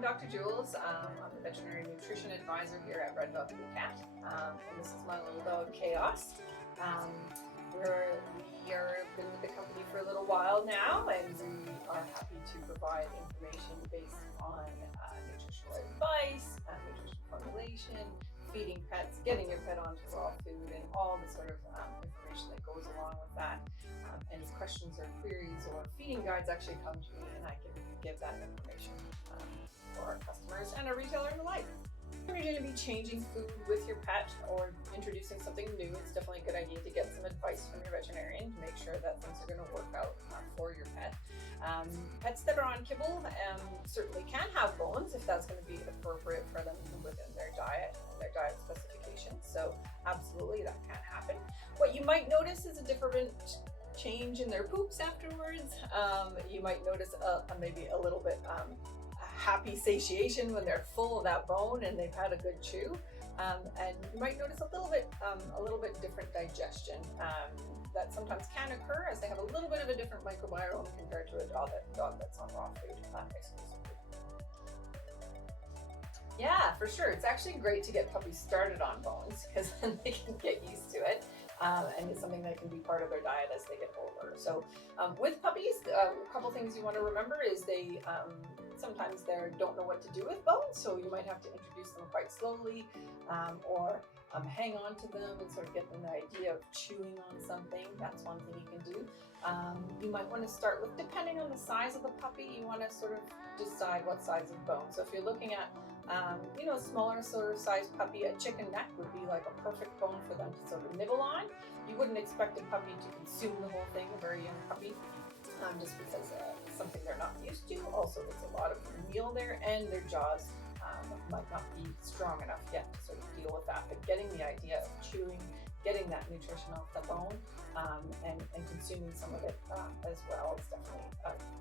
I'm Dr. Jules. I'm the veterinary nutrition advisor here at RDBK, and this is my little dog Chaos. We are been with the company for a little while now, and we are happy to provide information based on nutritional advice, nutrition formulation, feeding pets, getting your pet onto raw food, and all the sort of information that goes along with that. Any questions or queries or feeding guides actually come to me, and I can give that information for our customers and our retailers alike. If you're going to be changing food with your pet or introducing something new, it's definitely a good idea to get some advice from your veterinarian to make sure that things are going to work out for your pet. Pets that are on kibble certainly can have bones if that's going to be appropriate for them within their diet and their diet specifications. So absolutely, that can happen. What you might notice is a different change in their poops afterwards. You might notice maybe a little bit happy satiation when they're full of that bone and they've had a good chew, and you might notice a little bit different digestion that sometimes can occur as they have a little bit of a different microbiome compared to a dog that's on raw food exclusively. Yeah, for sure. It's actually great to get puppies started on bones because then they can get used to it. And it's something that can be part of their diet as they get older. So with puppies, a couple things you want to remember is they sometimes they don't know what to do with bones, so you might have to introduce them quite slowly or hang on to them and sort of get them the idea of chewing on something. That's one thing you can do. You might want to start with, depending on the size of the puppy, you want to sort of decide what size of bone. So if you're looking at a smaller sort of size puppy, a chicken neck would be like a perfect bone for them to sort of nibble on. You wouldn't expect a puppy to consume the whole thing, a very young puppy, just because it's something they're not used to. Also, there's a lot of meal there, and their jaws might not be strong enough yet to sort of deal with that. But getting the idea of chewing, getting that nutrition off the bone, and consuming some of it as well is definitely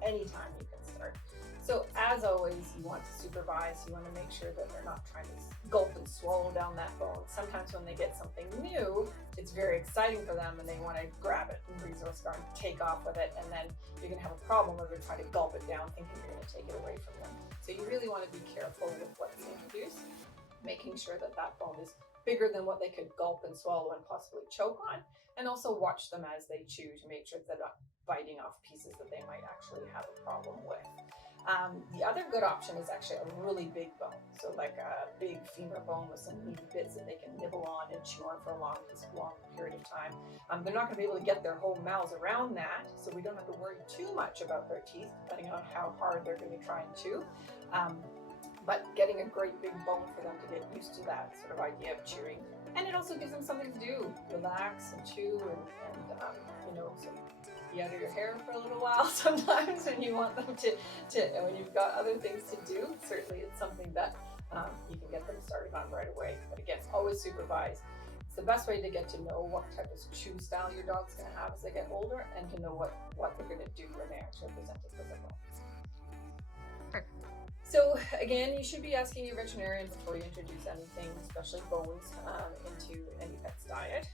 any time you can start. So as always, you want to supervise. You want to make sure that they're not trying to gulp and swallow down that bone. Sometimes when they get something new, it's very exciting for them and they want to grab it and resource guard and take off with it, and then you're going to have a problem where they're trying to gulp it down thinking you're going to take it away from them. So you really want to be careful with what you introduce, making sure that that bone is bigger than what they could gulp and swallow and possibly choke on, and also watch them as they chew to make sure they're not biting off pieces that they might actually have a problem with. The other good option is actually a really big bone, so like a big femur bone with some meaty bits that they can nibble on and chew on for a long period of time. They're not going to be able to get their whole mouths around that, so we don't have to worry too much about their teeth, depending on how hard they're going to try and chew. But getting a great big bone for them to get used to that sort of idea of chewing. And it also gives them something to do, relax and chew and so be out of your hair for a little while sometimes when you want them to when you've got other things to do. Certainly it's something that you can get them started on right away. But again, always supervise. It's the best way to get to know what type of chew style your dog's going to have as they get older, and to know what they're going to do when they actually present it with their bones. So again, you should be asking your veterinarian before you introduce anything, especially bones, into any pet's diet.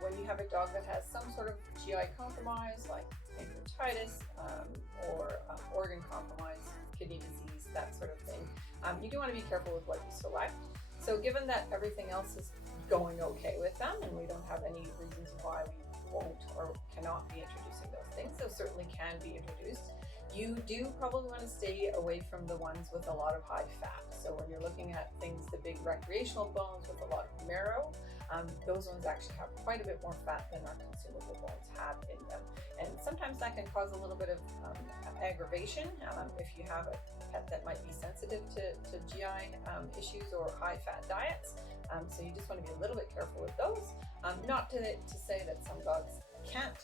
When you have a dog that has some sort of GI compromise, like pancreatitis or organ compromise, kidney disease, that sort of thing, you do want to be careful with what you select. So given that everything else is going okay with them and we don't have any reasons why we won't or cannot be introducing those things, those certainly can be introduced. You do probably want to stay away from the ones with a lot of high fat. So when you're looking at things, the big recreational bones with a lot of marrow, those ones actually have quite a bit more fat than our consumable bones have in them. And sometimes that can cause a little bit of aggravation if you have a pet that might be sensitive to GI issues or high fat diets. So you just want to be a little bit careful with those. Not to say that some dogs can't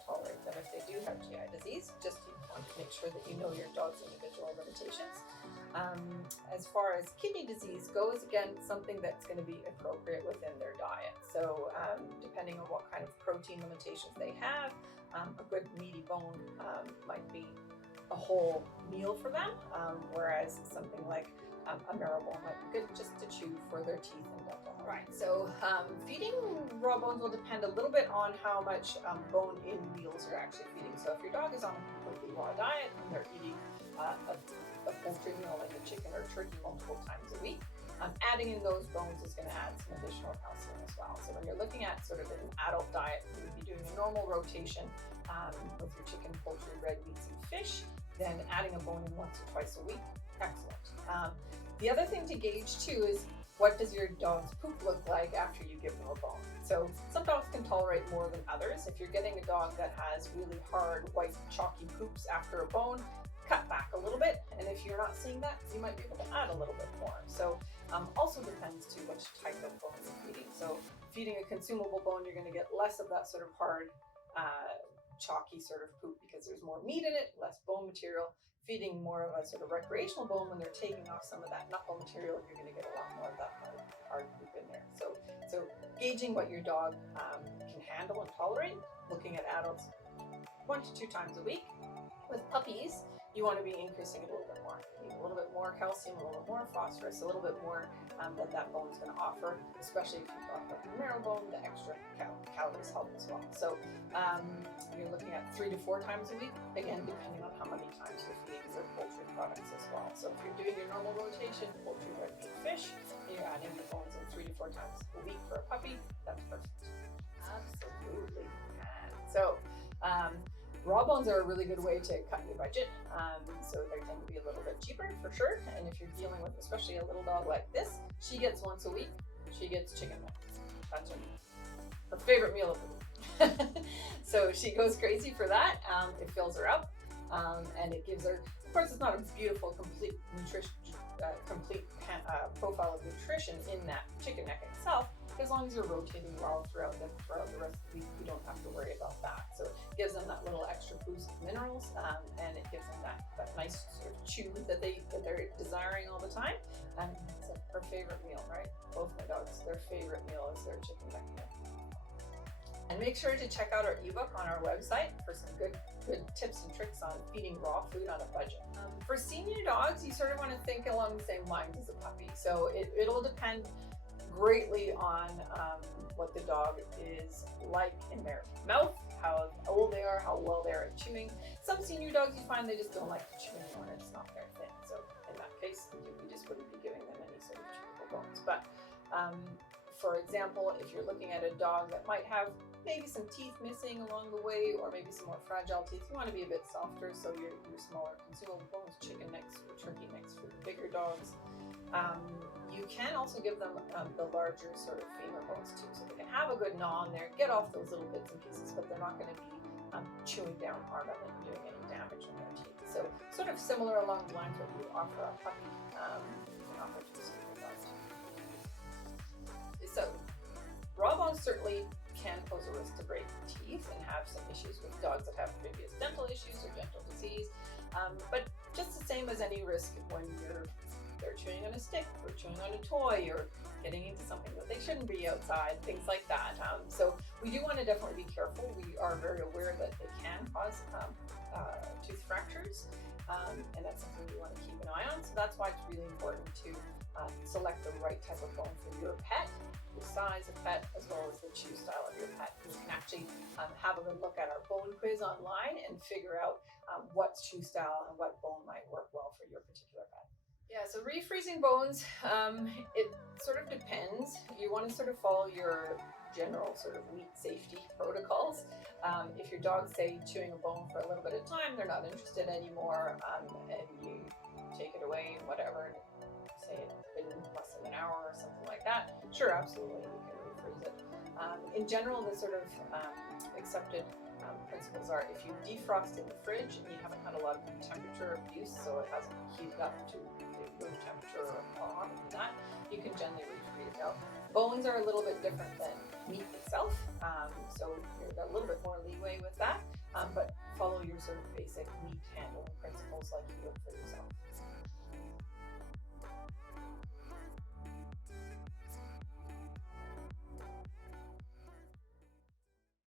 tolerate them if they do have GI disease, just you want to make sure that you know your dog's individual limitations. As far as kidney disease goes, again, something that's going to be appropriate within their diet. So depending on what kind of protein limitations they have, a good meaty bone might be a whole meal for them, whereas something like a marrow bone might be good just to chew for their teeth and dental. Right, so feeding raw bones will depend a little bit on how much bone in meals you're actually feeding. So if your dog is on a completely raw diet and they're eating a a poultry meal like a chicken or turkey multiple times a week. Adding in those bones is going to add some additional calcium as well. So when you're looking at sort of an adult diet, you would be doing a normal rotation with your chicken, poultry, red meats, and fish, then adding a bone in once or twice a week. Excellent. The other thing to gauge too is, what does your dog's poop look like after you give them a bone? So some dogs can tolerate more than others. If you're getting a dog that has really hard, white, chalky poops after a bone, cut back a little bit. And if you're not seeing that, you might be able to add a little bit more. So also depends to which type of bone you're feeding. So feeding a consumable bone, you're going to get less of that sort of hard, chalky sort of poop because there's more meat in it, less bone material. Feeding more of a sort of recreational bone, when they're taking off some of that knuckle material, you're going to get a lot more of that hard poop in there. So gauging what your dog can handle and tolerate, looking at adults 1 to 2 times a week. With puppies, you want to be increasing a little bit more. You need a little bit more calcium, a little bit more phosphorus, a little bit more that bone is going to offer, especially if you've got the marrow bone, the extra calories help as well. So you're looking at 3 to 4 times a week, again, depending on how many times you're feeding your poultry products as well. So if you're doing your normal rotation, poultry, red meat, fish, and you're adding your bones in 3 to 4 times a week for a puppy, that's perfect. Absolutely. So raw bones are a really good way to cut your budget. So they tend to be a little bit cheaper for sure. And if you're dealing with especially a little dog like this, she gets once a week, she gets chicken nuggets. That's her favorite meal of the week. So she goes crazy for that. It fills her up, and it gives her, of course, it's not a beautiful, complete nutrition, profile of nutrition in that chicken neck itself. As long as you're rotating well throughout the rest of the week, you don't have to worry about that. So it gives them that little extra boost of minerals, and it gives them that nice sort of chew that they're desiring all the time. And it's her favorite meal, right? Both my dogs, their favorite meal is their chicken neck meal. And make sure to check out our ebook on our website for some good tips and tricks on feeding raw food on a budget. For senior dogs, you sort of want to think along the same lines as a puppy. So it'll depend greatly on what the dog is like in their mouth, how old they are, how well they're at chewing. Some senior dogs, you find they just don't like to chew anymore, and it's not their thing. So in that case, you just wouldn't be giving them any sort of chewable bones. But for example, if you're looking at a dog that might have maybe some teeth missing along the way, or maybe some more fragile teeth, you want to be a bit softer. So your smaller consumable bones, chicken necks or turkey necks for the bigger dogs. You can also give them the larger sort of femur bones too, so they can have a good gnaw in there, get off those little bits and pieces, but they're not going to be chewing down hard on it and doing any damage in their teeth. So sort of similar along the lines what you offer a puppy, you can offer to senior dogs. So raw bones certainly can pose a risk to break teeth and have some issues with dogs that have previous dental issues or dental disease, but just the same as any risk when they're chewing on a stick or chewing on a toy or getting into something that they shouldn't be outside, things like that. So we do want to definitely be careful. We are very aware that they can cause tooth fractures, and that's something we want to keep an eye on. So that's why it's really important to select the right type of bone for your pet, the size of pet, as well as the chew style of your pet. You can actually have a good look at our bone quiz online and figure out what chew style and what bone might work well for your particular pet. Yeah, so refreezing bones, it sort of depends. You want to sort of follow your general sort of meat safety protocols. If your dog's, say, chewing a bone for a little bit of time, they're not interested anymore, and you take it away and whatever, say it's been less than an hour or something like that, sure, absolutely, you can refreeze it. In general, the sort of accepted principles are, if you defrost in the fridge and you haven't had a lot of temperature abuse, so it hasn't heated up to room temperature or hotter than that, you can generally refreeze. Now, bones are a little bit different than meat itself, so you've got a little bit more leeway with that, but follow your sort of basic meat handling